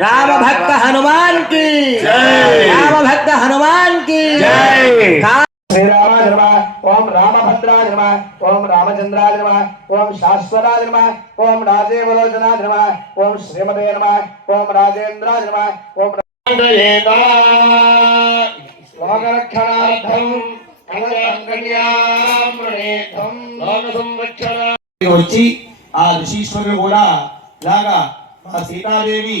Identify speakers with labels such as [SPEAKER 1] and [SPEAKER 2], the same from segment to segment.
[SPEAKER 1] రామ భక్త హనుమాన్ కి రామ భక్త హనుమాన్ కి కా-
[SPEAKER 2] శ్రీరామాయ నమ ఓం రామభద్రాయ నమ ఓం రామచంద్రాయ నమ ఓం శాశ్వతాయ నమ ఓం రాజేవలోచనాయ నమ ఓం శ్రీమతే నమ ఓం రాజేంద్రాయ నమ ఓం శ్లోకరక్షణార్థం కళ్యాణేతం లోక సంరక్షణ
[SPEAKER 3] వచ్చి ఆ ఋషీశ్వరులు కూడా ఇలాగా మా సీతాదేవి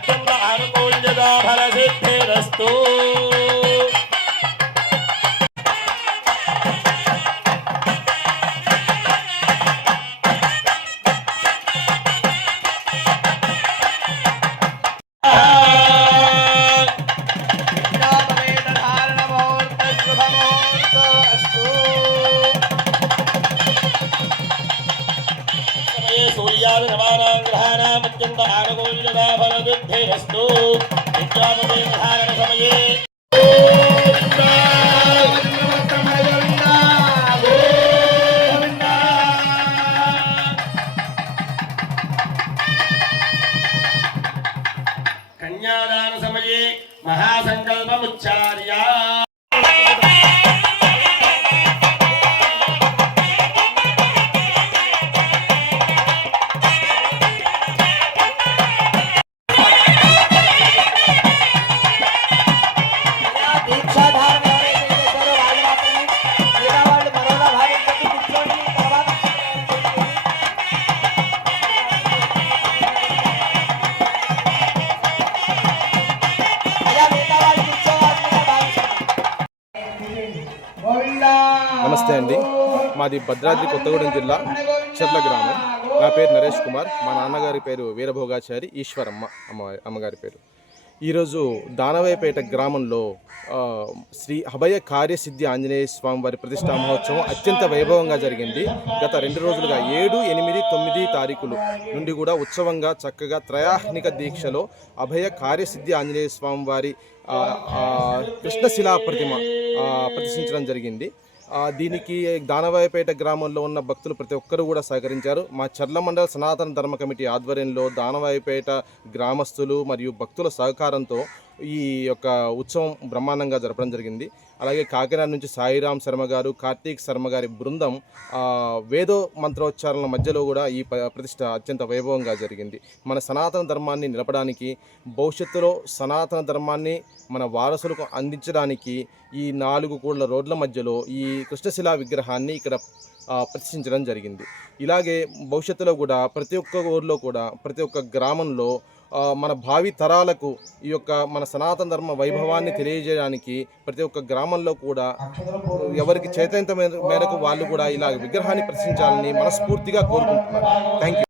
[SPEAKER 4] గ్రహాణాం అత్యంత ఆనుకూల్యతా ఫలసిద్ధిరస్తు సూర్యాది నవానాం అత్యంత ఆనుకూల్యతా ఫలసిద్ధిరస్తు విద్యాపదే ధారణ సమయే కన్యాదాన సమయే మహాసంకల్పముచ్చార్య
[SPEAKER 5] నమస్తే అండి. మాది భద్రాద్రి కొత్తగూడెం జిల్లా చెర్ల గ్రామం. నా పేరు నరేష్ కుమార్. మా నాన్నగారి పేరు వీరభోగాచారి ఈశ్వరమ్మ అమ్మ అమ్మగారి పేరు. ఈరోజు దానవయపేట గ్రామంలో శ్రీ అభయ కార్యసిద్ధి ఆంజనేయ స్వామి వారి ప్రతిష్టా మహోత్సవం అత్యంత వైభవంగా జరిగింది. గత రెండు రోజులుగా ఏడు ఎనిమిది తొమ్మిది తారీఖులు నుండి కూడా ఉత్సవంగా చక్కగా త్రయాహ్నిక దీక్షలో అభయ కార్యసిద్ధి ఆంజనేయ స్వామి వారి కృష్ణశిలా ప్రతిమ ప్రదర్శించడం ప్రతిష్ఠించడం జరిగింది. దీనికి దానవాయపేట గ్రామంలో ఉన్న భక్తులు ప్రతి ఒక్కరూ కూడా సహకరించారు. మా చర్ల మండల సనాతన ధర్మ కమిటీ ఆధ్వర్యంలో దానవాయపేట గ్రామస్తులు మరియు భక్తుల సహకారంతో ఈ యొక్క ఉత్సవం బ్రహ్మాండంగా జరపడం జరిగింది. అలాగే కాకినాడ నుంచి సాయిరామ్ శర్మ గారు కార్తీక్ శర్మ గారి బృందం వేదో మంత్రోచ్చారణల మధ్యలో కూడా ఈ ప- ప్రతిష్ట అత్యంత వైభవంగా జరిగింది. మన సనాతన ధర్మాన్ని నిలపడానికి భవిష్యత్తులో సనాతన ధర్మాన్ని మన వారసులకు అందించడానికి ఈ నాలుగు కోట్ల రోడ్ల మధ్యలో ఈ కృష్ణశిలా విగ్రహాన్ని ఇక్కడ ప్రతిష్ఠించడం జరిగింది. ఇలాగే భవిష్యత్తులో కూడా ప్రతి ఒక్క ఊర్లో కూడా ప్రతి ఒక్క గ్రామంలో మన భావి తరాలకు ఈ యొక్క మన సనాతన ధర్మ వైభవాన్ని తెలియజేయడానికి ప్రతి ఒక్క గ్రామంలో కూడా ఎవరికి చైతన్యత మేరకు వాళ్ళు కూడా ఇలా విగ్రహాన్ని ప్రశ్నించాలని మనస్ఫూర్తిగా కోరుకుంటున్నారు. Thank you